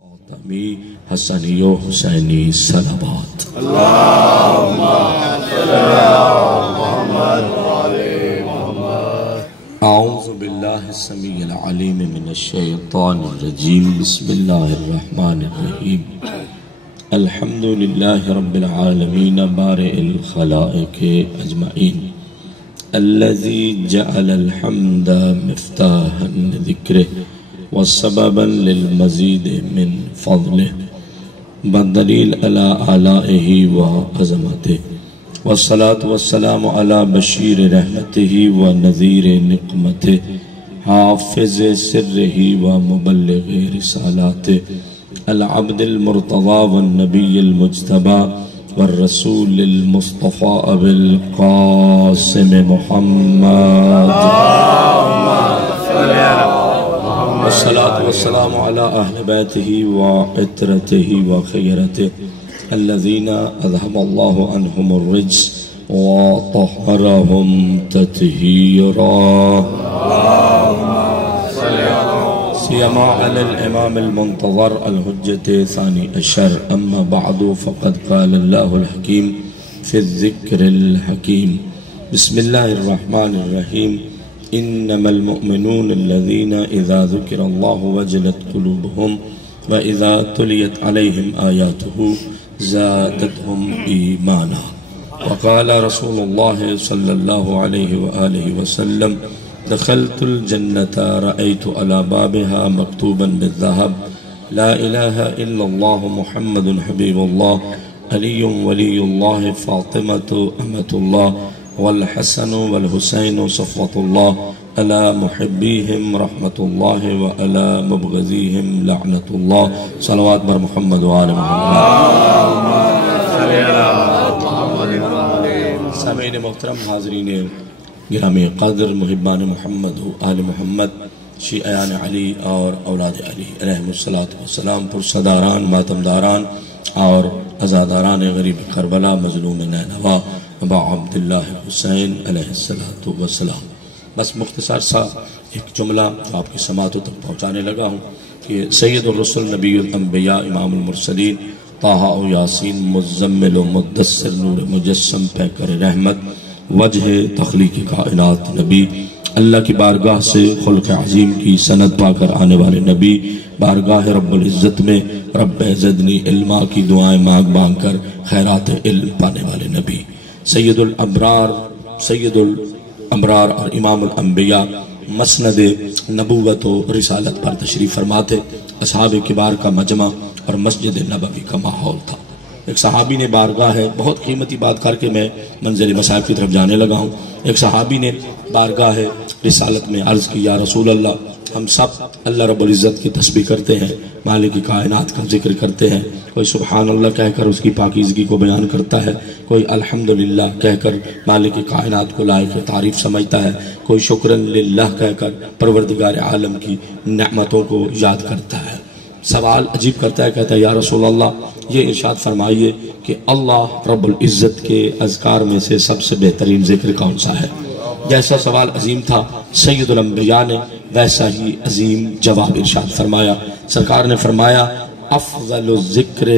فاطمی حسنی و حسینی صلوات اللہم صلی علی محمد وعلی محمد۔ اعوذ باللہ السمیع العلیم من الشیطان الرجیم، بسم اللہ الرحمن الرحیم۔ الحمدللہ رب العالمین بارئ الخلائق اجمعین، الذی جعل الحمد مفتاحا لذکرہ وسببا للمزید من فضله، بالدلیل علی آلائہ وعظمتہ، والصلاة والسلام علی بشیر رحمتہ ونذیر نقمتہ، حافظ سرہ ومبلغ رسالاتہ، العبد المرتضی والنبی المجتبی والرسول المصطفى ابو القاسم محمد، والصلاة والسلام على أهل بيته وعترته وخيرته الذين أذهب الله عنهم الرجس وطهرهم تطهيرا، سيما على الإمام المنتظر الحجة ثاني عشر، أما بعد فقد قال الله الحكيم في الذكر الحكيم، بسم الله الرحمن الرحيم، انما المؤمنون الذين اذا ذكر الله وجلت قلوبهم واذا تليت عليهم آياته زادتهم ايمانا، وقال رسول الله صلى الله عليه وآله وسلم، دخلت الجنة رأيت على بابها مكتوبا بالذهب، لا اله الا الله محمد حبيب الله، علي ولي الله، فاطمة أمة الله، والحسن والحسین صفوة اللہ، علی محبیہم رحمت اللہ وعلی مبغضیہم لعنت اللہ، صلوات بر محمد وآل محمد۔ سامعین محترم، حاضرین گرامی قدر، محبان محمد و آل محمد، شیعیان علی اور اولاد علی علیہم السلام، پرصداران، ماتمداران اور عزاداران غریب کربلا، مظلوم نینوا، ابا عبداللہ حسین علیہ السلام۔ بس مختصر سا ایک جملہ جو آپ کی سماعتوں تک پہنچانے لگا ہوں کہ سید الرسل، نبی الانبیاء، امام المرسلین، طٰہٰ و یاسین، مزمل و مدثر، نور مجسم، پیکر رحمت، وجہ تخلیق کائنات نبی، اللہ کی بارگاہ سے خلق عظیم کی سند پا کر آنے والے نبی، بارگاہ رب العزت میں رب زدنی علما کی دعائیں مانگ مانگ کر خیرات علم پانے والے نبی، سید الامرار اور امام الانبیاء، مسند نبوت و رسالت پر تشریف فرماتے، اصحاب کبار کا مجمع اور مسجد نبوی کا ماحول تھا۔ ایک صحابی نے بارگاہ ہے، بہت قیمتی بات کر کے میں منزل مصائب کی طرف جانے لگا ہوں، ایک صحابی نے بارگاہ رسالت میں عرض کی، یا رسول اللہ، ہم سب اللہ رب العزت کی تسبیح کرتے ہیں، مالک کائنات کا ذکر کرتے ہیں، کوئی سبحان اللہ کہہ کر اس کی پاکیزگی کو بیان کرتا ہے، کوئی الحمدللہ کہہ کر مالک کائنات کو لائق تعریف سمجھتا ہے، کوئی شکرن للہ کہہ کر پروردگار عالم کی نعمتوں کو یاد کرتا ہے۔ سوال عجیب کرتا ہے، کہتا ہے، یا رسول اللہ، یہ ارشاد فرمائیے کہ اللہ رب العزت کے اذکار میں سے سب سے بہترین ذکر کون سا ہے؟ جیسا سوال عظیم تھا، سید الانبیاء نے ویسا ہی عظیم جواب ارشاد فرمایا۔ سرکار نے فرمایا، افضل الذکر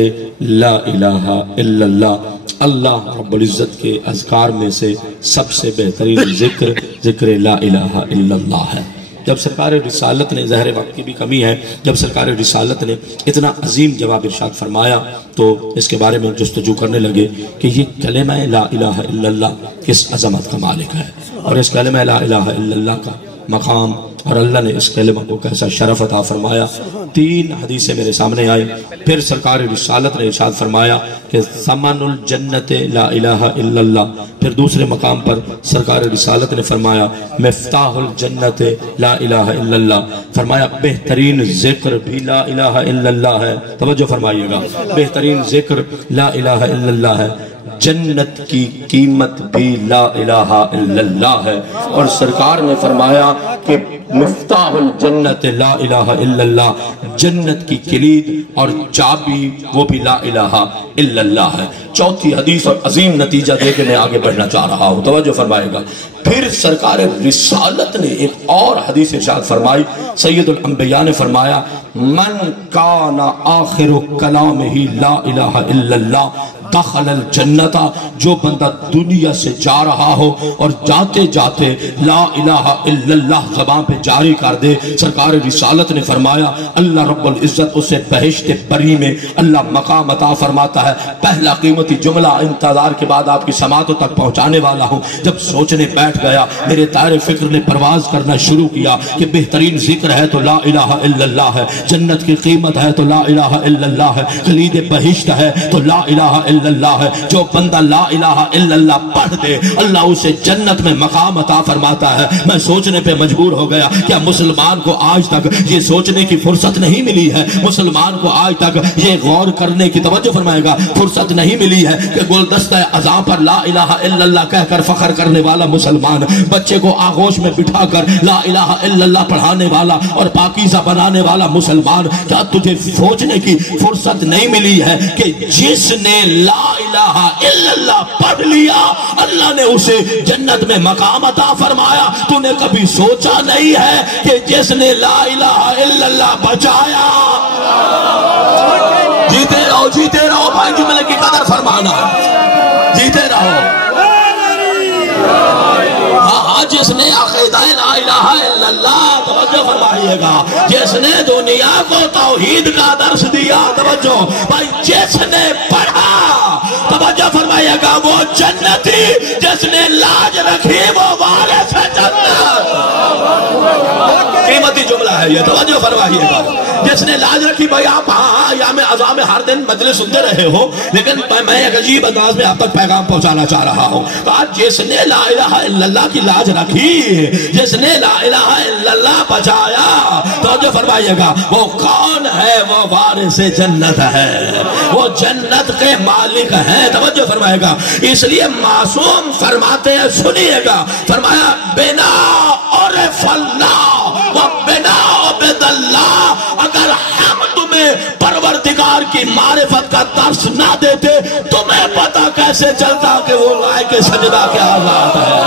لا الہ الا اللہ، اللہ رب العزت کے اذکار میں سے سب سے بہترین ذکر لا الہ الا اللہ ہے۔ جب سرکار رسالت نے، ظاہر وقت کی بھی کمی ہے، جب سرکار رسالت نے اتنا عظیم جواب ارشاد فرمایا تو اس کے بارے میں جستجو کرنے لگے کہ یہ کلمہ لا الہ الا اللہ کس عظمت کا مالک ہے، اور اس کلمہ لا الہ الا اللہ کا مقام، اور اللہ نے اس کلمہ کو کیسا شرف عطا فرمایا۔ 3 حدیثیں میرے سامنے آئی، پھر سرکار رسالت نے ارشاد فرمایا کہ ثمن الجنت لا الہ الا اللہ، پھر دوسرے مقام پر سرکار رسالت نے فرمایا مفتاح الجنت لا الہ الا اللہ، فرمایا بہترین ذکر بھی لا الہ الا اللہ ہے، توجہ فرمائیے گا، بہترین ذکر لا الہ الا اللہ ہے، جنت کی قیمت بھی لا الہ الا اللہ ہے، اور سرکار نے فرمایا کہ مفتاح الجنت لا الہ الا اللہ، جنت کی کلید اور چابی وہ بھی لا الہ الا اللہ ہے۔ چوتھی حدیث اور عظیم نتیجہ دے کے میں آگے بڑھنا چاہ رہا ہوں، توجہ فرمائے گا۔ پھر سرکار رسالت نے ایک اور حدیث ارشاد فرمائی، سید الانبیاء نے فرمایا من کان آخر کلامہ لا الہ الا اللہ دخل الجنت، جو بندہ دنیا سے جا رہا ہو اور جاتے جاتے لا الہ الا اللہ زبان پہ جاری کر دے، سرکار رسالت نے فرمایا اللہ رب العزت اسے بہشت بری میں اللہ مقام عطا فرماتا ہے۔ پہلا قیمتی جملہ انتظار کے بعد آپ کی سماعتوں تک پہنچانے والا ہوں، جب سوچنے بیٹھ گیا میرے دائرے فکر نے پرواز کرنا شروع کیا کہ بہترین ذکر ہے تو لا الہ الا اللہ ہے، جنت کی قیمت ہے تو لا الہ الا اللہ ہے، خلید بہشت ہے تو لا الہ الا اللہ ہے۔ جو بندہ لا الہ الا اللہ پڑھ دے اللہ اسے جنت میں مقام عطا فرماتا ہے۔ میں سوچنے پہ مجبور ہو گیا، کیا مسلمان کو آج تک یہ سوچنے کی فرصت نہیں ملی ہے؟ مسلمان کو آج تک یہ غور کرنے کی توجہ فرمائے گا فرصت نہیں ملی ہے کہ گلدستہ اذاں پر لا الہ الا اللہ کہہ کر فخر کرنے والا مسلمان، بچے کو آغوش میں بٹھا کر لا الہ الا اللہ پڑھانے والا اور پاکیزہ بنانے والا مسلمان، کیا تجھے سوچنے کی فرصت نہیں ملی ہے کہ جس نے لا الہ الا اللہ پڑھ لیا اللہ نے اسے جنت میں مقام عطا فرمایا؟ تو نے کبھی سوچا نہیں ہے کہ جس نے لا الہ الا اللہ بچایا؟ جیتے رہو بھائی، جملے کی قدر فرمانا، جیتے رہو۔ ہاں جس نے عقیدہ لا الہ الا اللہ، توجہ فرمائیے گا، جس نے دنیا کو توحید کا درس دیا، توجہ بھائی، جس نے پڑھا، توجہ فرمائیے گا، وہ جنتی، جس نے لاج رکھی وہ وارث جنت۔ قیمتی جملہ ہے یہ، توجہ فرمائیے گا، جس نے لاج رکھی۔ بھائی آپ ایام عزا میں ہر دن مجلس سنتے رہے ہو، لیکن میں ایک عجیب انداز میں آپ تک پیغام پہنچانا چاہ رہا ہوں۔ کہا جس نے لا الہ الا اللہ کی لاج رکھی، جس نے لا الہ الا اللہ بچایا، توجہ فرمائیے گا، وہ کون ہے؟ وہ وارث جنت ہے، وہ جنت کے مالک ہیں، توجہ فرمائے گا۔ اس لیے معصوم فرماتے ہیں، سنیے گا، فرمایا بنا عرف اللہ و بنا عبد اللہ، اگر ہم تمہیں پروردگار کی معرفت کا درس نہ دیتے تمہیں پتہ کیسے چلتا کہ وہ لائق سجدہ کیا ذات ہے؟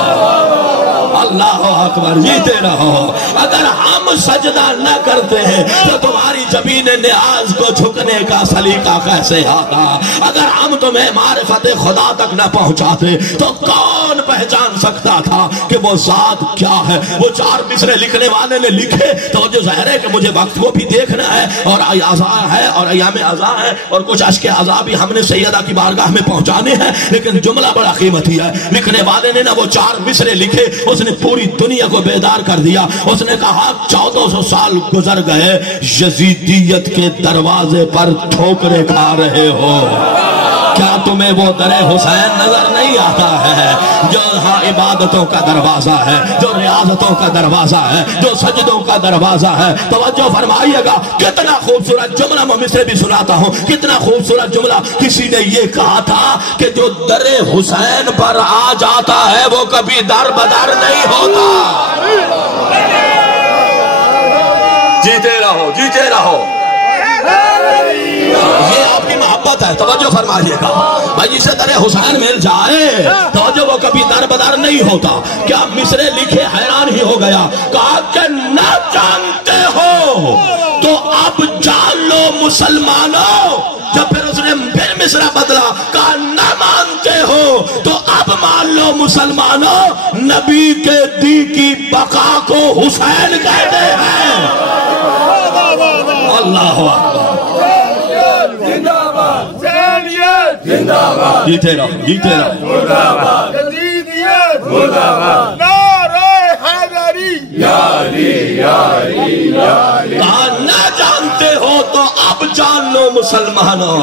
اللہ اکبر، جیتے رہو۔ اگر ہم سجدہ نہ کرتے ہیں تو تمہاری جبین نیاز کو جھکنے کا سلیقہ کیسے آتا؟ اگر ہم تمہیں معرفت خدا تک نہ پہنچاتے تو کون پہچان سکتا تھا کہ وہ ذات کیا ہے؟ وہ چار مصرے لکھنے والے نے لکھے تو جو ظاہر ہے کہ مجھے وقت کو بھی دیکھنا ہے اور عزا ہے اور ایام عزا ہے اور کچھ اشک عزا بھی ہم نے سیدہ کی بارگاہ میں پہنچانے ہیں، لیکن جملہ بڑا قیمتی ہے۔ لکھنے والے نے نہ وہ چار مصرے لکھے، اس نے پوری دنیا کو بیدار کر دیا۔ اس نے کہا 1400 سال گزر گئے، یزیدیت کے دروازے پر ٹھوکریں کھا رہے ہو، کیا تمہیں وہ در حسین نظر نہیں آتا ہے جو ہاں عبادتوں کا دروازہ ہے، جو ریاضتوں کا دروازہ ہے، جو سجدوں کا دروازہ ہے؟ توجہ فرمائیے گا، کتنا خوبصورت جملہ، میں مصرے بھی سناتا ہوں، کتنا خوبصورت جملہ۔ کسی نے یہ کہا تھا کہ جو در حسین پر آ جاتا ہے وہ کبھی در بدر نہیں ہوتا۔ جیتے رہو، جیتے رہو، یہ آپ کی محبت ہے، توجہ فرمائیے گا۔ بھائی جسے در حسین مل جائے توجہ وہ کبھی در بدر نہیں ہوتا۔ کیا مصرے لکھے حیران ہی ہو گیا، کہا کہ نہ جانتے ہو تو اب جان لو مسلمانوں۔ جب پھر اس نے پھر مصرع بدلا، کہا نہ مانتے ہو تو اب مان لو مسلمانوں، نبی کے دی کی بقا کو حسین کہتے ہیں۔ اللہ اکبر، جیتے رہو، جیتے رہو، کہا نہ جانتے ہو تو اب جان لو مسلمانوں،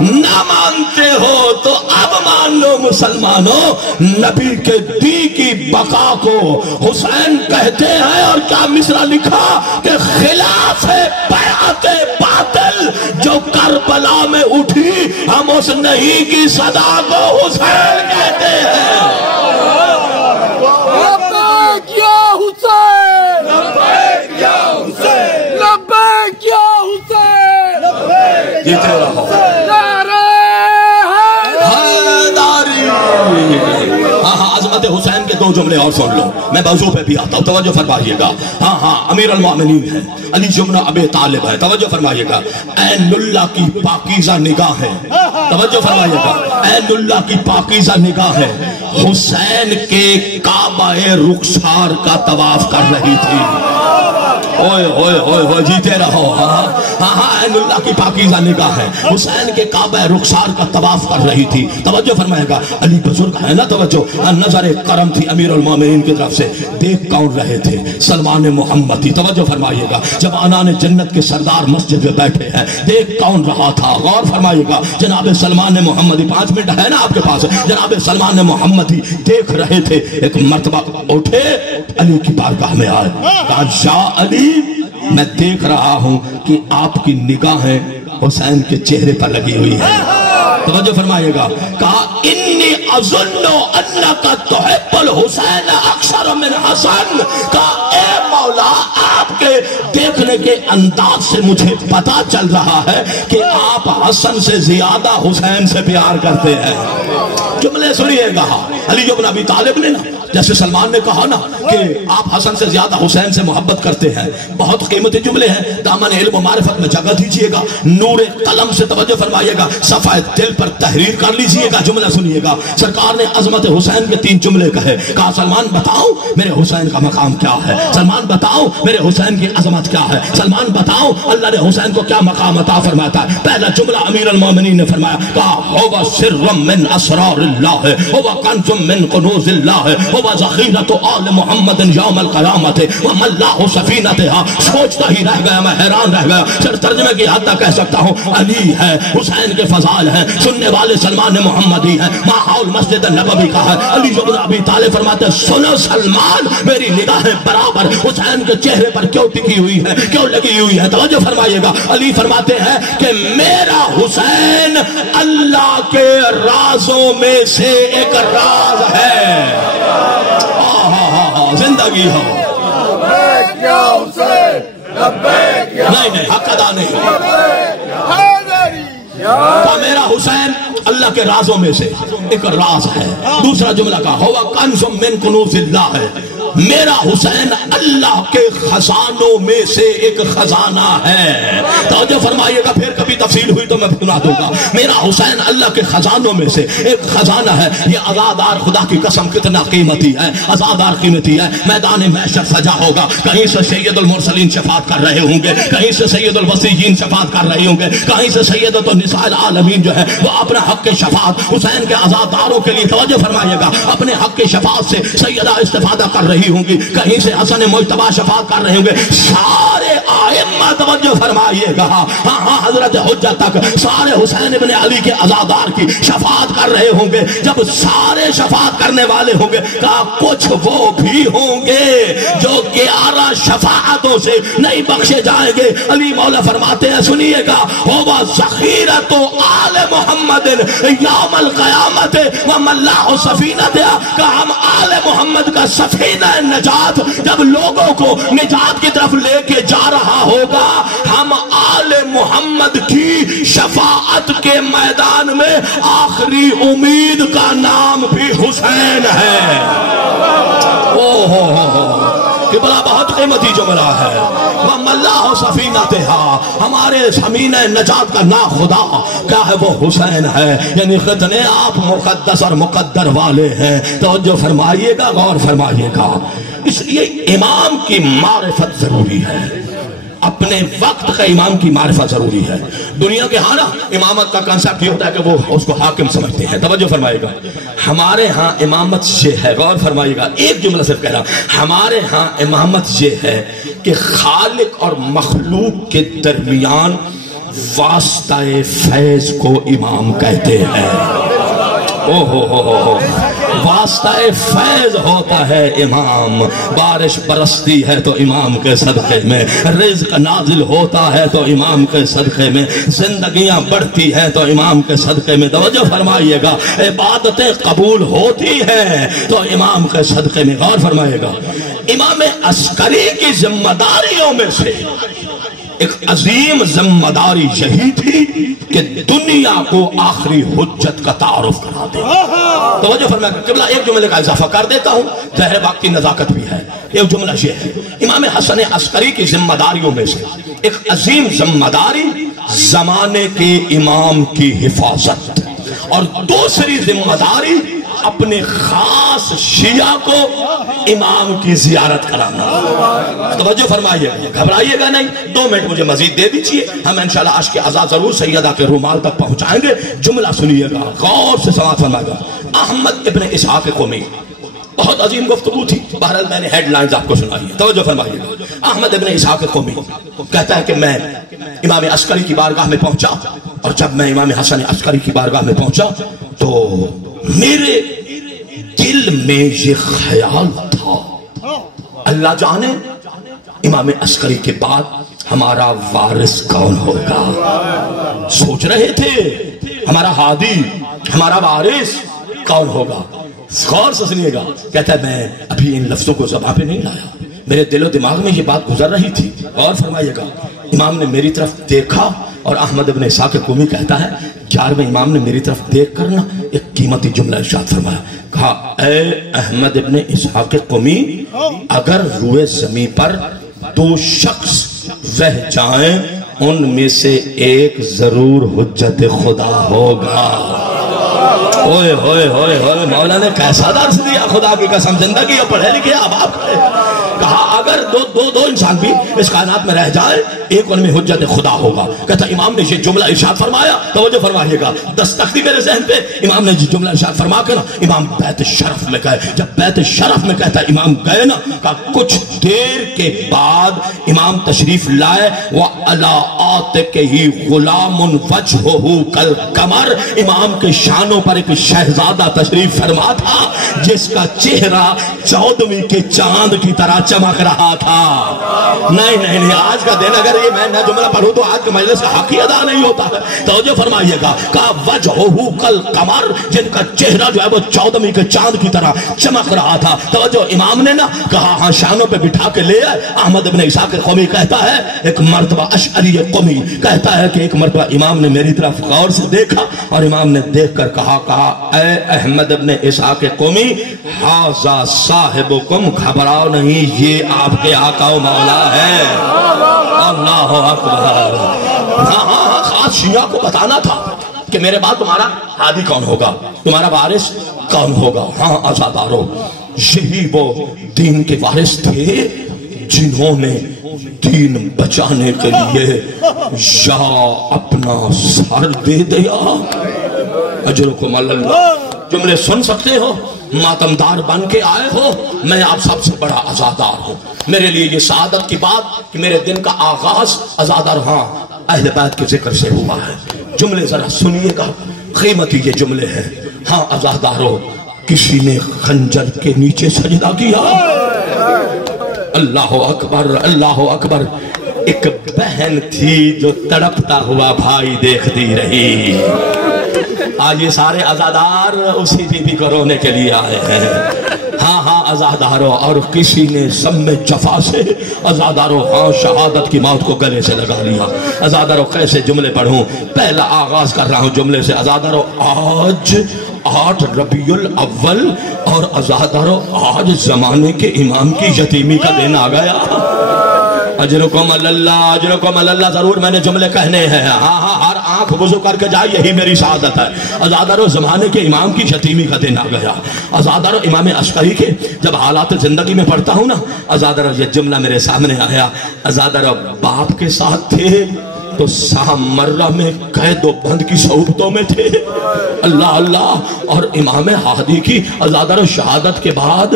نہ مانتے ہو تو اب مان لو مسلمانوں، نبی کے دی کی بقا کو حسین کہتے ہیں۔ اور کیا مصرع لکھا کہ خلاف بیعت باطل جو کربلا میں اٹھی ہم اس نہیں کی صدا کو حسین کہتے ہیں۔ لبیک یا حسین، لبیک یا حسین، لبیک یا حسین، جیتے رہو، نعرہ حیدری۔ ہاں عظمت حسین کے دو جملے میں موضوع پہ بھی آتا ہوں، توجہ فرمائیے گا. ہاں امیر المومنین ہے، علی ابن ابی طالب ہے، توجہ فرمائیے گا. عین اللہ کی پاکیزہ نگاہ ہے، توجہ فرمائیے گا. عین اللہ کی پاکیزہ نگاہ ہے. حسین کے کعبہ رخسار کا طواف کر رہی تھی. اوئے اوئے اوئے جیتے رہو. ہاں عین اللہ کی پاکیزہ نگاہ ہے. حسین کے کعبہ رخسار کا طواف کر رہی تھی. توجہ فرمائے گا. علی بزرگ ہے نا، توجہ نظر کرم تھی امیر المومنین کی طرف سے. دیکھ کون رہے تھے؟ سلمان محمد تھی. توجہ فرمائیے گا. جب آنان جنت کے سردار مسجد میں بیٹھے ہیں، دیکھ کون رہا تھا؟ غور فرمائیے گا. جناب سلمان محمدی، 5 منٹ ہے نا آپ کے پاس. جناب سلمان محمدی دیکھ رہے تھے. ایک مرتبہ اٹھے، علی کی بارگاہ میں آئے، کہا یا علی، میں دیکھ رہا ہوں کہ آپ کی نگاہیں حسین کے چہرے پر لگی ہوئی ہے. توجہ فرمائیے گا. کہا انی اظن انک تحب الحسین اکثر من حسن. کہا اے مولا، آپ کے دیکھنے کے انداز سے مجھے پتا چل رہا ہے کہ آپ حسن سے زیادہ حسین سے پیار کرتے ہیں. جملے سنیے گا. علی ابن ابی طالب نے نا، جیسے سلمان نے کہا نا کہ آپ حسن سے زیادہ حسین سے محبت کرتے ہیں، بہت قیمتی جملے ہیں. دامن علم و معرفت میں جگہ دیجئے گا. نور قلم سے توجہ فرمائیے گا. صفحہ دل پر تحریر کر لیجئے گا. جملہ سنیے گا. سرکار نے عظمت حسین کے 3 جملے کہے. کہا سلمان بتاؤ میرے حسین کا مقام کیا ہے. سلمان بتاؤ میرے حسین کی عظمت کیا ہے. سلمان بتاؤ اللہ نے حسین کو کیا مقام عطا فرماتا ہے. پہلا جملہ امیر المومنین نے فرمایا. کہا ہوا سر من اسرار اللہ، ہوا کنز من کنوز اللہ، ہوا ذخیرۃ آل محمد یوم القیامت وملاح سفینتها. سوچتا ہی رہ گیا، میں حیران رہ گیا. صرف ترجمے کی حد تک کہہ سکتا ہوں علی ہے، حسین کے فضائل ہیں، سننے والے سلمان محمدی ہیں، ماحول مسجد نبوی کا ہے. علی ابن ابی طالب فرماتے سنو سلمان، میری نگاہیں برابر حسین کے چہرے پر کیوں ٹکی ہوئی ہے، کیوں لگی ہوئی ہے. توجہ فرمائیے گا. علی فرماتے ہیں کہ میرا حسین اللہ کے رازوں میں سے ایک راز ہے. زندگی ہو نہیں، حق ادا نہیں. میرا حسین اللہ کے رازوں میں سے ایک راز ہے. دوسرا جملہ کا ہوا کنز من کنوز اللہ ہے. میرا حسین اللہ کے خزانوں میں سے ایک خزانہ ہے. توجہ فرمائیے گا. پھر کبھی تفصیل ہوئی تو میں سنا دوں گا. میرا حسین اللہ کے خزانوں میں سے ایک خزانہ ہے. یہ عزادار خدا کی قسم کتنا قیمتی ہے، عزادار قیمتی ہے. میدان محشر سجا ہوگا. کہیں سے سید المرسلین شفاعت کر رہے ہوں گے، کہیں سے سید الوصیین شفاعت کر رہے ہوں گے، کہیں سے سیدۃ النساء العالمین جو ہے وہ اپنا حق کے شفاعت حسین کے عزاداروں کے لیے، توجہ فرمائیے گا، اپنے حق کے شفاعت سے سیدہ استفادہ کر رہی ہوں گی. کہیں سے حسن مجتبی شفاعت کر رہے ہوں گے. سارے ائمہ توجہ فرمائیے گا. ہاں حضرت حجت تک سارے حسین ابن علی کے عزادار کی شفاعت کر رہے ہوں گے. جب سارے شفاعت کرنے والے ہوں گے، کہا کچھ وہ بھی ہوں گے جو 11 شفاعتوں سے نہیں بخشے جائیں گے. علی مولا فرماتے ہیں سنیے گا. ہوا ذخیرۃ آل محمد یوم القیامت وملاح سفینتها. کہ ہم آل محمد کا سفینہ نجات جب لوگوں کو نجات کی طرف لے کے جا رہا ہوگا، ہم آل محمد کی شفاعت کے میدان میں آخری امید کا نام بھی حسین ہے. یہ بڑا بہت قیمتی جملہ ہے. وَمَلَّهُ سَفِينَتِهَا. ہمارے سفینہ نجات کا نا خدا کیا ہے؟ وہ حسین ہے. یعنی کتنے آپ مقدس اور مقدر والے ہیں. توجہ فرمائیے گا، غور فرمائیے گا. اس لیے امام کی معرفت ضروری ہے. اپنے وقت کا امام کی معرفت ضروری ہے. دنیا کے ہاں نا امامت کا کنسپٹ یہ ہوتا ہے کہ وہ اس کو حاکم سمجھتے ہیں. توجہ فرمائیے گا. ہمارے ہاں امامت یہ ہے، غور فرمائیے گا، ایک جملہ صرف کہہ رہا ہوں. ہمارے ہاں امامت یہ ہے کہ خالق اور مخلوق کے درمیان واسطہ فیض کو امام کہتے ہیں. واسطہ فیض ہوتا ہے امام. بارش برستی ہے تو امام کے صدقے میں، رزق نازل ہوتا ہے تو امام کے صدقے میں، زندگیاں بڑھتی ہیں تو امام کے صدقے میں. توجہ فرمائیے گا. عبادتیں قبول ہوتی ہیں تو امام کے صدقے میں. غور فرمائیے گا. امام عسکری کی ذمہ داریوں میں سے ایک عظیم ذمہ داری یہی تھی کہ دنیا کو آخری حجت کا تعارف کرا دے. توجہ فرمائے قبلہ ایک جملے کا اضافہ کر دیتا ہوں، ظاہر بات کی نزاکت بھی ہے. ایک جملہ یہ ہے، امام حسن عسکری کی ذمہ داریوں میں سے ایک عظیم ذمہ داری زمانے کے امام کی حفاظت، اور دوسری ذمہ داری اپنے خاص شیعہ کو امام کی زیارت کرانا. توجہ فرمائیے، گھبرائیے گا نہیں. 2 منٹ مجھے مزید دے دیجئے، ہم انشاءاللہ عشق کے عزا ضرور سیدہ کے رومال تک پہنچائیں گے. جملہ سنیے گا، غور سے سماعت فرمائے گا. احمد ابن اسحاق قمی، بہت عظیم گفتگو تھی، بہرحال میں نے ہیڈ لائنز آپ کو سنائی ہے. توجہ فرمائیے گا. احمد ابن اسحاق قمی کہتا ہے کہ میں امام عسکری کی بارگاہ میں پہنچا، اور جب میں امام حسن عسکری کی بارگاہ میں پہنچا تو میرے دل میں یہ خیال تھا، اللہ جانے امام عسکری کے بعد ہمارا وارث کون ہوگا. سوچ رہے تھے ہمارا ہادی، ہمارا وارث کون ہوگا. غور سے سنیے گا. کہتا ہے میں ابھی ان لفظوں کو زبان پہ نہیں لایا، میرے دل و دماغ میں یہ بات گزر رہی تھی. غور فرمائیے گا. امام نے میری طرف دیکھا، اور احمد ابن اسحاق قمی کہتا ہے 11ویں امام نے میری طرف دیکھ کر نا ایک قیمتی جملہ ارشاد فرمایا. کہا اے احمد ابن اسحاق قمی، اگر روئے زمین پر 2 شخص رہ جائیں ان میں سے ایک ضرور حجت خدا ہوگا. اوئے ہوئے ہوئے ہوئے، مولا نے کیسا درس دیا، خدا کی قسم. زندگی پڑھے لکھے اب آپ کہا اگر دو انسان بھی اس کائنات میں رہ جائے ایک ان میں حجت خدا ہوگا. کہتا امام نے یہ جملہ ارشاد فرمایا. توجہ فرمائیے گا، دستختی میرے ذہن پہ. امام نے یہ جملہ ارشاد فرما کے نا امام بیت شرف میں گئے. جب بیت شرف میں کہتا امام گئے نا، کہا کچھ دیر کے بعد امام تشریف لائے. وَعَلَىٰ آتِكِهِ غُلَامٌ وَجْهُهُ كَالْقَمَرِ، امام کے شانوں پر ایک شہزادہ تشریف فرما تھا جس کا چہرہ 14ویں کے چاند کی طرح چمک رہا تھا. نہیں، آج کا دن اگر یہ میں نہ جملہ پڑھوں تو آج کے مجلس کا حق ہی ادا نہیں ہوتا ہے. توجہ فرمائیے گا. کہا وجہہ کالقمر، جن کا چہرہ جو ہے وہ 14ویں کے چاند کی طرح چمک رہا تھا. توجہ امام نے نا کہا ہاں شانوں پہ بٹھا کے لے آئے. احمد ابن اسحاق قمی کہتا ہے ایک مرتبہ اشعری قمی کہتا ہے کہ ایک مرتبہ امام نے میری طرف غور سے دیکھا، اور امام نے دیکھ کر کہا اے احمد ابن اسحاق قمی، ھذا صاحبکم، گھبراؤ نہیں، یہ آپ کے آقا و مولا ہے. اللہ اکبر. ہاں خاص شیعہ کو بتانا تھا کہ میرے بعد تمہارا ہادی کون ہوگا، تمہارا وارث کون ہوگا. ہاں عزادارو، یہی وہ دین کے وارث تھے جنہوں نے دین بچانے کے لیے یا اپنا سر دے دیا. اجرکم اللہ. جملے سن سکتے ہو، ماتمدار بن کے آئے ہو. میں آپ سب سے بڑا عزادار ہوں. میرے لیے یہ سعادت کی بات کہ میرے دن کا آغاز عزادار ہاں اہل بیت کے ذکر سے ہوا ہے. جملے ذرا سنیے گا، قیمتی یہ جملے ہیں. ہاں عزادارو، کسی نے خنجر کے نیچے سجدہ کیا. اللہ اکبر، اللہ اکبر. ایک بہن تھی جو تڑپتا ہوا بھائی دیکھتی رہی. آج یہ سارے عزادار اسی بی بی کو رونے کے لیے آئے ہیں. ہاں عزادارو، اور کسی نے سم جفا سے عزادارو ہاں شہادت کی موت کو گلے سے لگا لیا. عزادارو کیسے جملے پڑھوں، پہلا آغاز کر رہا ہوں جملے سے. عزادارو آج 8 ربیع الاول، اور عزادارو آج زمانے کے امام کی یتیمی کا دن آ گیا. اجرکم اللہ، اجرکم اللہ. ضرور میں نے جملے کہنے ہیں. ہاں ہر آنکھ وضو کر کے جائے، یہی میری سعادت ہے. عزادارو زمانے کے امام کی یتیمی کا دن آ گیا. عزادارو امام عسکری کے جب حالات زندگی میں پڑھتا ہوں نا، عزادارو یہ جملہ میرے سامنے آیا. عزادارو باپ کے ساتھ تھے تو سام مرہ میں قید و بند کی صحبتوں میں تھے. اللہ اللہ. اور امام ہادی کی عزادارو شہادت کے بعد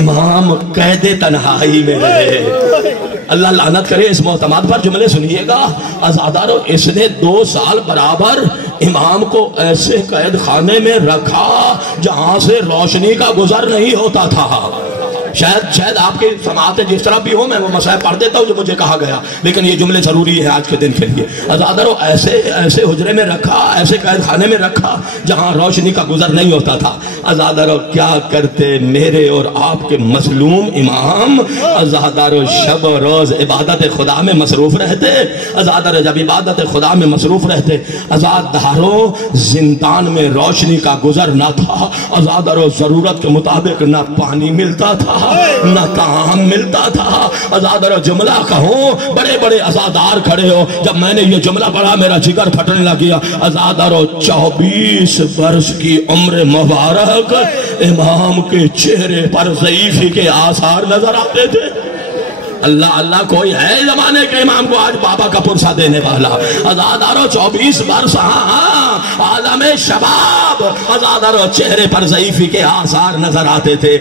امام قید تنہائی میں رہے. اللہ لعنت کرے اس معتمد پر. جملے سنیے گا. عزادارو اس نے 2 سال برابر امام کو ایسے قید خانے میں رکھا جہاں سے روشنی کا گزر نہیں ہوتا تھا. شاید آپ کی سماعتیں جس طرح بھی ہو میں وہ مسائل پڑھ دیتا ہوں جو مجھے کہا گیا، لیکن یہ جملے ضروری ہیں آج کے دن کے لیے۔ عزادارو ایسے حجرے میں رکھا، ایسے قید خانے میں رکھا جہاں روشنی کا گزر نہیں ہوتا تھا۔ عزادارو کیا کرتے میرے اور آپ کے مظلوم امام؟ عزادارو شب و روز عبادت خدا میں مصروف رہتے۔ عزادارو جب عبادت خدا میں مصروف رہتے، عزادارو زندان میں روشنی کا گزر نہ تھا، عزادارو ضرورت کے مطابق نہ پانی ملتا تھا نہ طعام ملتا تھا۔ عزادارو جملہ کہوں، بڑے بڑے عزادار کھڑے ہو، جب میں نے یہ جملہ پڑھا میرا جگر پھٹنے لگیا۔ عزادارو 24 برس کی عمر مبارک، امام کے چہرے پر ضعیفی کے آثار نظر آتے تھے۔ اللہ اللہ، کوئی ہے زمانے کے امام کو آج بابا کا پرسہ دینے والا؟ عزادارو 24 برس، عالم شباب، عزادارو چہرے پر ضعیفی کے آثار نظر آتے تھے۔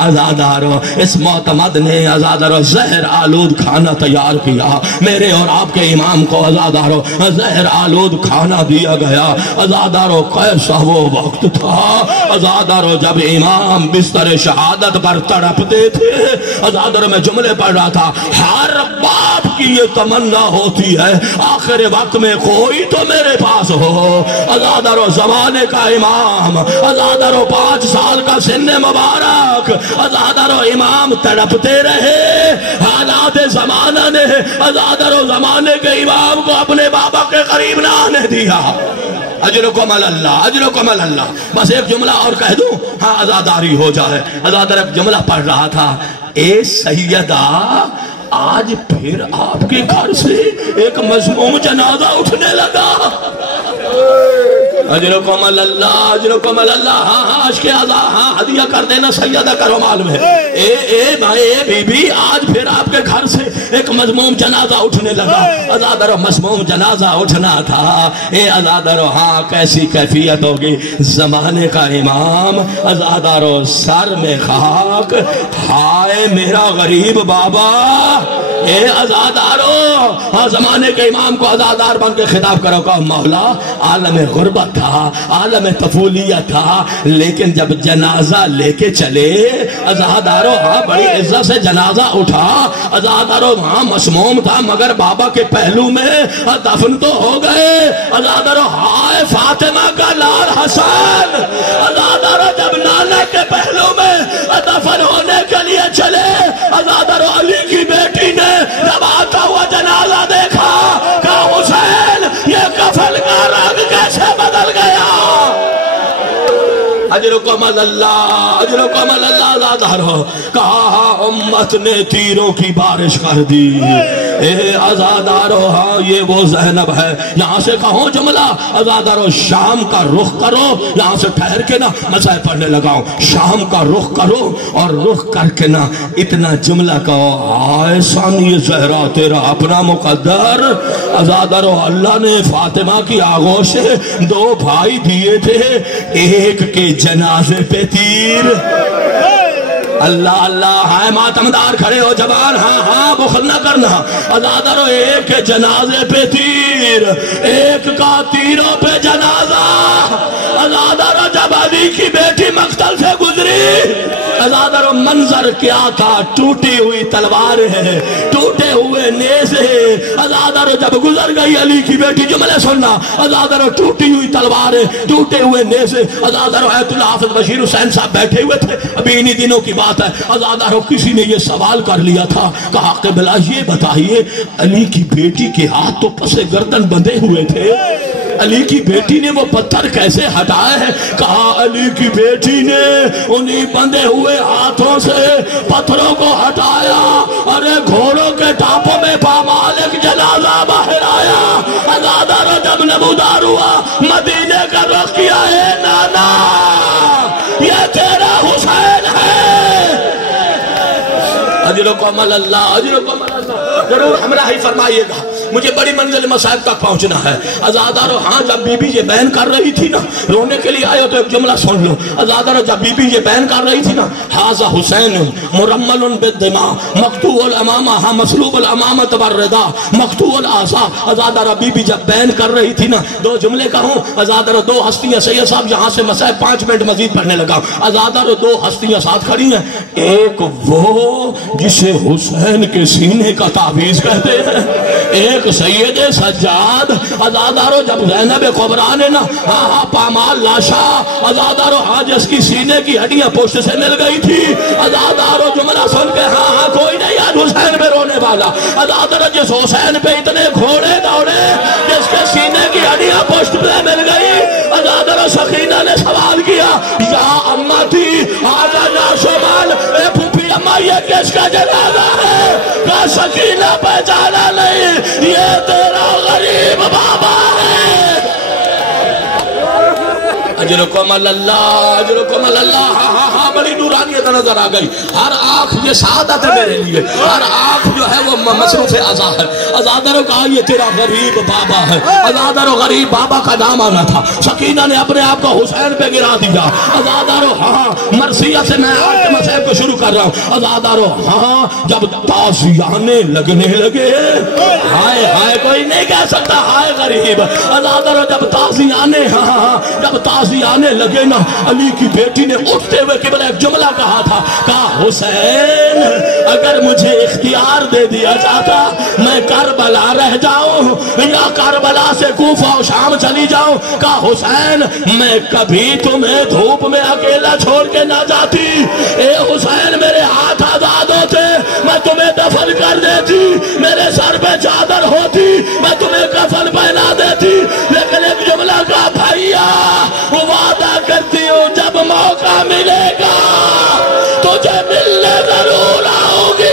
عزادارو اس معتمد نے عزادارو زہر آلود کھانا تیار کیا، میرے اور آپ کے امام کو عزادارو زہر آلود کھانا دیا گیا۔ عزادارو کیسا وہ وقت تھا، عزادارو جب امام بستر شہادت پر تڑپتے تھے۔ عزادارو میں جملے پر رہا تھا، ہر باپ کی یہ تمنا ہوتی ہے آخر وقت میں کوئی تو میرے پاس ہو۔ عزادارو زمانے کا امام، عزادارو 5 سال کا سن مبارک، عزادارو امام تڑپتے رہے۔ حالات زمانہ نے عزادارو زمانے کے امام کو اپنے بابا کے قریب نہ آنے دیا۔ اجرکم اللہ، اجرکم اللہ۔ بس ایک جملہ اور کہہ دوں، عزاداری ہو جائے۔ عزادار ایک جملہ پڑھ رہا تھا، اے سیدہ آج پھر آپ کے گھر سے ایک مذموم جنازہ اٹھنے لگا۔ اجرکم اللہ، اجرکم اللہ۔ عشق عزا، ہدیہ کر دینا سیدہ کرو معلوم ہے۔ اے بی بی آج پھر آپ کے گھر سے ایک مذموم جنازہ اٹھنے لگا۔ عزادارو مذموم جنازہ اٹھنا تھا۔ اے عزادارو کیسی کیفیت ہوگی، زمانے کا امام، عزادارو سر میں خاک، ہائے میرا غریب بابا۔ اے عزادارو زمانے کے امام کو عزادار بن کے خطاب کرو، کہو مولا عالم غربت تھا، عالم طفولیت تھا، لیکن جب جنازہ لے کے چلے عزادارو بڑی عزت سے جنازہ اٹھا۔ عزادارو مسموم تھا مگر بابا کے پہلو میں دفن تو ہو گئے۔ عزادارو ہائے فاطمہ کا لال حسن، عزادارو جب نانا کے پہلو میں دفن ہونے کے لیے چلے، عزادارو علی کی بیٹی نے جب آتا ہوا جنازہ دیکھا، کہا حسین یہ کفن کا رنگ کیسے بدل گیا؟ اجرکم اللہ، اجرکم اللہ۔ عزادارو کہا امت نے تیروں کی بارش کر دی۔ اے عزادارو یہ وہ زینب ہے۔ یہاں سے کہوں جملہ، عزادارو شام کا رخ کرو، یہاں سے ٹھہر کے نا مسائل پڑھنے لگاؤں، شام کا رخ کرو اور رخ کر کے نا اتنا جملہ کہو، آئے ثانی زہرا تیرا اپنا مقدر۔ عزادارو اللہ نے فاطمہ کی آغوش سے 2 بھائی دیے تھے، ایک کے جنازے پہ تیر۔ اللہ اللہ، ہائے ماتمدار کھڑے ہو جوان، بخل نہ کرنا۔ عزادارو ایک کے جنازے پہ تیر، ایک کا تیروں پہ جنازہ۔ عزادارو جب علی کی بیٹی مقتل سے گزری، عزادارو منظر کیا تھا، ٹوٹی ہوئی تلواریں، ٹوٹے ہوئے نیزے۔ عزادارو جب گزر گئی علی کی بیٹی، جملے سننا، عزادارو ٹوٹی ہوئی تلواریں، ٹوٹے ہوئے نیزے۔ عزادارو ایت اللہ حافظ بشیر حسین صاحب بیٹھے ہوئے تھے، ابھی انہی دنوں کی بات ہے۔ عزادارو کسی نے یہ سوال کر لیا تھا، کہا قبلہ یہ بتائیے علی کی بیٹی کے ہاتھ تو پس گردن بندھے ہوئے تھے، علی کی بیٹی نے وہ پتھر کیسے ہٹائے ہیں؟ کہا علی کی بیٹی نے انہی بندھے ہوئے ہاتھوں سے پتھروں کو ہٹایا، ارے گھوڑوں کے ٹاپوں میں پامال ایک جنازہ باہر آیا۔ عزادارو جب نمودار ہوا، مدینے کا رخ کیا، ہے نانا یہ تیرا حسین ہے۔ اجرکم اللہ، اجرکم اللہ۔ ضرور ہمراہی فرمائیے گا۔ مجھے بڑی منزل مصائب تک پہنچنا ہے. عزادارو ہاں جب بی بی یہ بیان کر رہی تھی نا, رونے کے لیے آئے ہو تو ایک جملہ سن لو. عزادارو جب بی بی یہ بیان کر رہی تھی نا, حاذا حسین مرمل بالدماء مقطوع الامامہ مسلوب الامامہ بالردا مقطوع الاعصا. عزادارو بی بی جب بیان کر رہی تھی نا, دو جملے کہوں عزادارو, دو ہستیاں, سید صاحب یہاں سے مسائب 5 منٹ مزید پڑھنے لگا. عزادارو دو ہستیاں ساتھ کھڑی ہیں, ایک وہ جسے حسین کے سینے کا تعویذ کہتے ہیں, ایک سید سجاد. عزادارو جب زینب کبریٰ نے نا ہاں پامال لاشا, عزادارو ہاں جس کی سینے کی ہڈیاں پشت سے مل گئی تھی. عزادارو جملہ سن کے ہاں کوئی نہیں آج حسین پہ رونے والا. عزادارو جس حسین پہ اتنے گھوڑے دوڑے, جس کے سینے کی ہڈیاں پشت پہ مل گئی. عزادارو سکینہ نے سوال کیا, یا امتی آجا یا شمال, اے پھوپھی اماں یہ کس کا جنازہ ہے؟ کہا سکینہ پہچانا نہیں, یہ تیرا غریب بابا ہے. اجرکم اللہ, اجرکم اللہ. ہاں بڑی نورانیت نظر آ گئی. ہر آنکھ یہ سعادت ہے میرے لیے, ہر آنکھ جو ہے وہ مصروف عزا ہے. عزادارو کہا یہ تیرا غریب بابا ہے. عزادارو غریب بابا کا نام آنا تھا. سکینہ نے اپنے آپ کو حسین پہ گرا دیا. عزادارو ہاں مرثیہ سے میں آج کے مسائل کو شروع کر رہا ہوں. عزادارو ہاں جب تازیانے لگنے لگے, ہائے ہائے کوئی نہیں کہہ سکتا ہائے غریب. عزادارو جب تازیانے ہاں جب تازیانے لگے نا, علی کی بیٹی نے اٹھتے ہوئے قبلہ ایک جملہ کہا تھا, کہا حسین اگر مجھے اختیار دے دیا جاتا میں کربلا رہ جاؤں یا کربلا سے کوفہ و شام چلی جاؤں. کہا حسین میں کبھی تمہیں دھوپ میں اکیلا چھوڑ کے نہ جاتی. اے حسین میرے ہاتھ آزاد ہوتے میں تمہیں دفن کر دیتی, میرے سر پہ چادر ہوتی میں تمہیں کفن پہنا دیتی. لیکن ایک جملہ کہا, بھائیا وعدہ کرتی ہوں جب موقع ملے گا تجھے ملنے ضرور آؤں گی.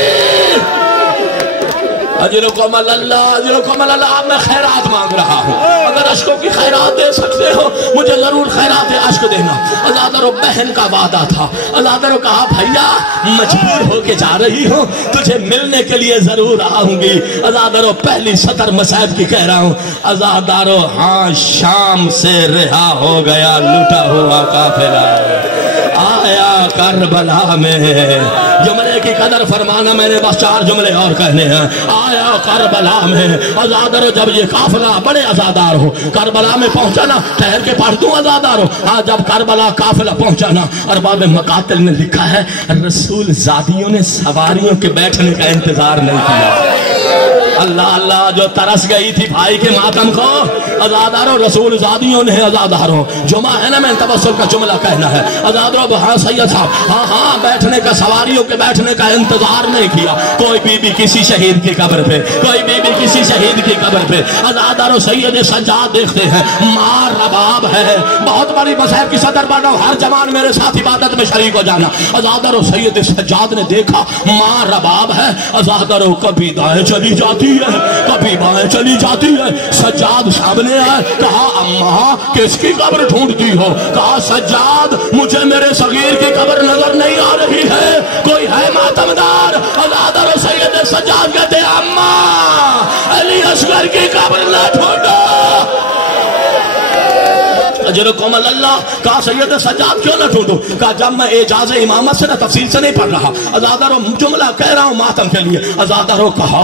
اجرکم اللہ, اجرکم اللہ. میں خیرات مانگ رہا ہوں, اگر اشکوں کی خیرات دے سکتے ہو مجھے ضرور خیرات اشک دینا. عزادارو بہن کا وعدہ تھا. عزادارو کہا بھائیا مجبور ہو کے جا رہی ہوں, تجھے ملنے کے لیے ضرور آؤں گی. عزادارو پہلی سطر مصائب کی کہہ رہا ہوں. عزادارو ہاں شام سے رہا ہو گیا لوٹا ہوا قافلہ, آیا کربلا میں. جملے کی قدر فرمانا, میں نے بس 4 جملے اور کہنے ہیں. آیا کربلا میں. عزادارو جب یہ قافلہ, بڑے عزادار ہو, کربلا میں پہنچا نا, ٹھہر کے پڑھ دوں عزادارو. ہاں جب کربلا قافلہ پہنچا نا, ارباب مقاتل نے لکھا ہے رسول زادیوں نے سواریوں کے بیٹھنے کا انتظار نہیں کیا. اللہ اللہ, جو ترس گئی تھی بھائی کے ماتم کو. عزادارو رسول زادیوں نے, عزادارو جمعہ ہے نا, میں تبسل کا جملہ کہنا ہے. عزادارو ہاں سید صاحب ہاں بیٹھنے کا, سواریوں کے بیٹھنے کا انتظار نہیں کیا. کوئی بی بی کسی شہید کی قبر پہ, کوئی بی بی کسی شہید کی قبر پہ. عزادارو سید سجاد دیکھتے ہیں, ماں رباب ہے. بہت بڑی مصائب کی صدر بن رہا ہوں, ہر جوان میرے ساتھ عبادت میں شریک ہو جانا. عزادارو سید سجاد نے دیکھا ماں رباب ہے. عزادارو کبھی دائیں چلی جاتی ہے, کبھی بائیں چلی جاتی ہے. سجاد سامنے آئے, کہا اماں کس کی قبر ڈھونڈتی ہو؟ کہا سجاد مجھے میرے صغیر کی قبر نظر نہیں آ رہی ہے, کوئی ہے ماتمدار؟ عزادارو سید سجاد کہتے ہیں اماں علی اصغر کی قبر نہ ڈھونڈو. اجرکم اللہ. کہا سید سجاد کیوں نہ ڈھونڈو؟ کہا جب میں اعجاز امامت سے نہ تفصیل سے نہیں پڑھ رہا, عزادارو جملہ کہہ رہا ہوں ماتم کے لیے. عزادارو کہا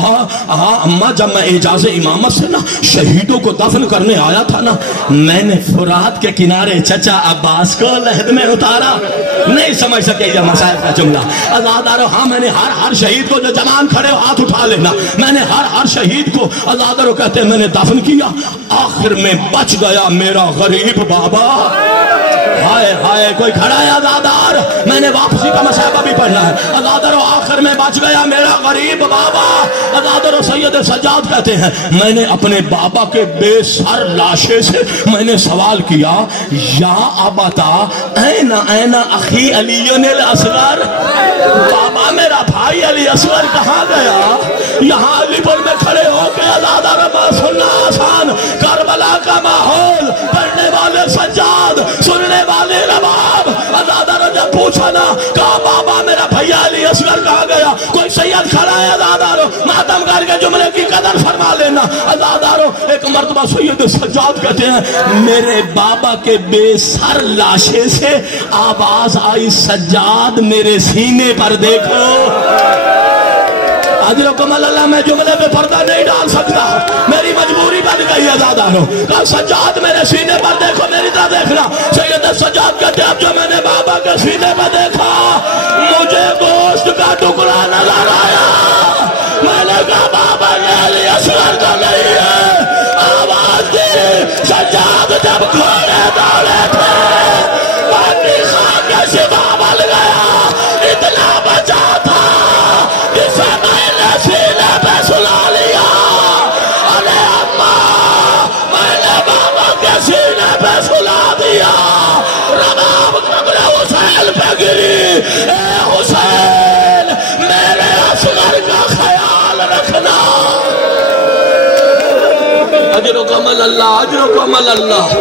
ہاں اماں جب میں اعجاز امامت سے نہ شہیدوں کو دفن کرنے آیا تھا نا, میں نے فرات کے کنارے چچا عباس کو لحد میں اتارا. نہیں سمجھ سکے یہ مسائل کا جملہ. عزادارو ہاں میں نے ہر شہید کو, جو جوان کھڑے ہاتھ اٹھا لینا, میں نے ہر شہید کو. عزادارو کہتے ہیں میں نے دفن کیا, آخر میں بچ گیا میرا غریب بابا. ہائے ہائے کوئی کھڑا ہے عزادار؟ میں نے واپسی کا مسائبہ بھی پڑھنا ہے. عزادارو آخر میں بچ گیا میرا غریب بابا. عزادارو سید سجاد کہتے ہیں میں نے اپنے بابا کے بے سر لاشے سے میں نے سوال کیا, یا ابتا این اخی علی الاصغر, بابا میرا بھائی علی اصغر کہاں گیا؟ یہاں علی پور میں کھڑے ہو کے عزادارو سننا آسان, کربلا کا ماحول, پڑھنے والے سجاد, سننے والے رباب. عزادارو جب پوچھا نا, کہا بابا میرا بھیا علی اصغر کہا گیا. کوئی سید کھڑا ہے عزادارو ماتم کر کے جملے کی قدر فرما لینا. عزادارو ایک مرتبہ سید سجاد کہتے ہیں میرے بابا کے بے سر لاشے سے آواز آئی سجاد میرے سینے پر دیکھو. اجرکم اللہ میں جملے پہ پردہ نہیں ڈال سکتا, میری مجبوری بن گئی عزادارو. کہا سجاد میرے سینے پر دیکھو, میری طرح دیکھنا. سید سجاد کہتے اب جو میں نے بابا کے سینے پر دیکھا مجھے گوشت کا ٹکڑا نظر آیا. میں نے کہا بابا کے علی اصغر تو نہیں ہے. آواز دی سجاد جب گھوڑے دوڑے تھے باقی خاک کے سوا بل گیا, اتنا بچا تھا جسے میں نے سینے پہ سلا لیا. ارے اماں میں نے بابا کے سینے پہ سلا دیا. رباب قبر حسین پہ گری. اے حسین میرے اصغر کا خیال رکھنا. اجرکم اللہ, اجرکم اللہ,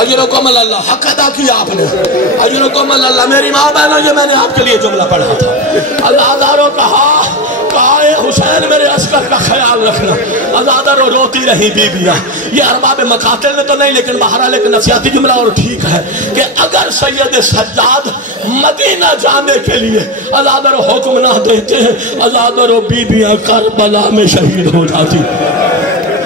اجرکم اللہ. حق ادا کیا آپ نے, اجرکم اللہ. میری ماں بہنوں یہ میں نے آپ کے لیے جملہ پڑھا تھا. عزادارو کہا اے حسین میرے اصغر کا خیال رکھنا. عزادارو روتی رہی بیویاں. یہ ارباب مقاتل نے تو نہیں لیکن بہرحال ایک نفسیاتی جملہ اور ٹھیک ہے کہ اگر سید سجاد مدینہ جانے کے لیے عزادارو حکم نہ دیتے ہیں عزادارو بیویاں کربلا میں شہید ہو جاتی.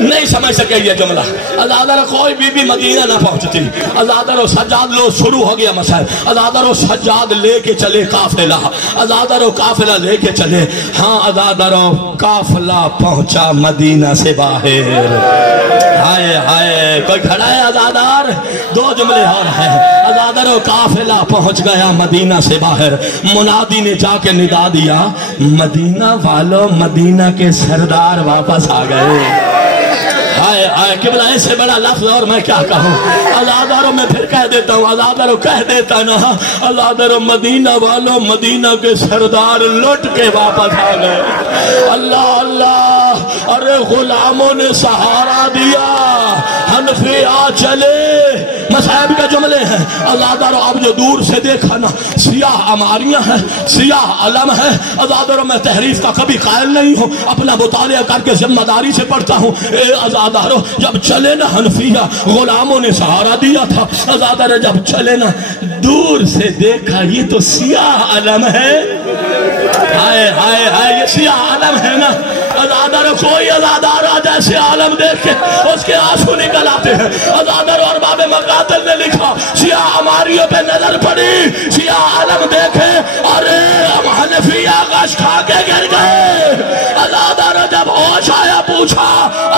نہیں سمجھ سکے یہ جملہ. عزادارو کوئی بی بی مدینہ نہ پہنچتی. عزادارو سجاد لو شروع ہو گیا مسائل. عزادارو سجاد لے کے چلے قافلہ. عزادارو قافلہ لے کے چلے. ہاں عزادارو قافلہ پہنچا مدینہ سے باہر. ہائے ہائے کوئی کھڑا ہے عزادار. دو جملے اور ہیں. عزادارو قافلہ پہنچ گیا مدینہ سے باہر. منادی نے جا کے ندا دیا مدینہ والو مدینہ کے سردار واپس آ گئے. آئے آئے قبلہ ایسے بڑا لفظ اور میں کیا کہوں. عزادارو میں پھر کہہ دیتا ہوں, عزادارو کہہ دیتا نا, عزادارو مدینہ والوں مدینہ کے سردار لٹ کے واپس آ گئے. اللہ اللہ. ارے غلاموں نے سہارا دیا, حنفی آ چلے. مصائب کے جملے ہیں. عزادارو اب جو دور سے دیکھا نا سیاہ عماریاں ہیں, سیاہ علم ہے. عزادارو میں تحریف کا کبھی قائل نہیں ہوں, اپنا مطالعہ کر کے ذمہ داری سے پڑھتا ہوں. اے عزادارو جب چلے نا حنفیہ غلاموں نے سہارا دیا تھا. عزادارو جب چلے نا دور سے دیکھا یہ تو سیاہ علم ہے. ہائے ہائے ہائے یہ سیاہ علم ہے نا. عزادارو کوئی عزادار جیسے عالم دیکھ کے اس کے آنسو نکل آتے ہیں. عزادارو ارباب مقاتل نے لکھا سیاہ عماریوں پہ نظر پڑی, سیاہ عالم دیکھے ارے حنفیہ غش کھا کے گر گئے. عزادارو جب ہوش آیا پوچھا,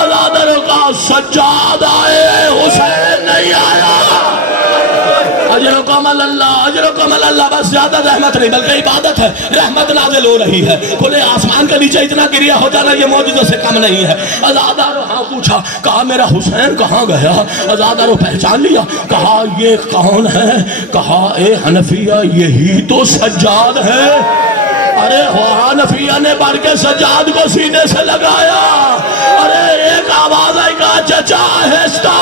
عزادارو کا سجاد آئے حسین نہیں آیا. اجرکم اللہ, اجرکم اللہ. بس زیادہ رحمت نہیں بلکہ عبادت ہے. رحمت نازل ہو رہی ہے. کھلے آسمان کے نیچے اتنا گریا ہو جانا یہ معجزوں سے کم نہیں ہے. عزادارو ہاں پوچھا, کہا میرا حسین کہاں گیا. عزادارو پہچان لیا. کہا یہ کون ہے. کہا اے حنفیہ یہی تو سجاد ہے. ارے حنفیہ نے بڑھ کے سجاد کو سینے سے لگایا. ارے ایک آواز آئی کہا چچا آہستہ.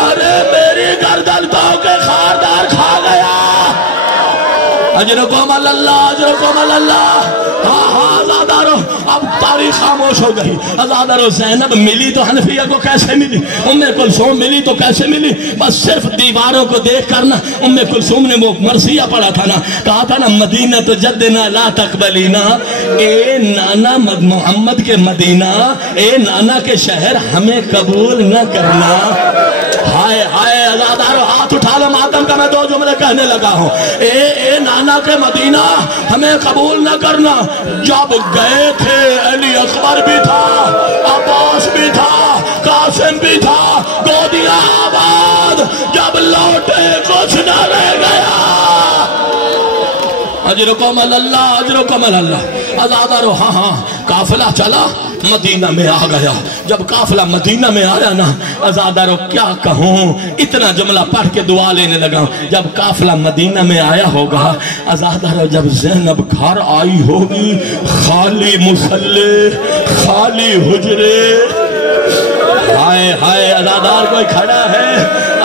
ارے میری گردن تو کے خاردار کھا گیا. اجرکم اللہ, اجرکم اللہ. ہاں ہاں عزادارو اب تاریخ خاموش ہو گئی. عزادارو زینب ملی تو حنفیہ کو کیسے ملی, ام کلثوم ملی تو کیسے ملی. بس صرف دیواروں کو دیکھ کر نا ام کلثوم نے وہ مرثیہ پڑھا تھا نا, کہا تھا نا مدینہ تو جدنا لا تقبلینا. اے نانا محمد کے مدینہ, اے نانا کے شہر ہمیں قبول نہ کرنا. ہائے ہائے عزادارو ہاتھ اٹھا لو ماتم کا. میں دو جملے کہنے لگا ہوں. اے نانا کے مدینہ ہمیں قبول نہ کرنا. جب گئے تھے علی اکبر بھی تھا, عباس بھی تھا, قاسم بھی تھا, گودیاں آباد. جب لوٹے کچھ نہ رہ گیا. اجرکم اللہ, اجرکم اللہ. عزادارو ہاں ہاں قافلہ چلا مدینہ میں آ گیا. جب قافلہ مدینہ میں آیا نا عزادارو کیا کہوں, اتنا جملہ پڑھ کے دعا لینے لگا. جب قافلہ مدینہ میں آیا ہوگا عزادارو, جب زینب گھر آئی ہوگی خالی مصلی, خالی حجرے. ہائے ہائے عزادار کوئی کھڑا ہے.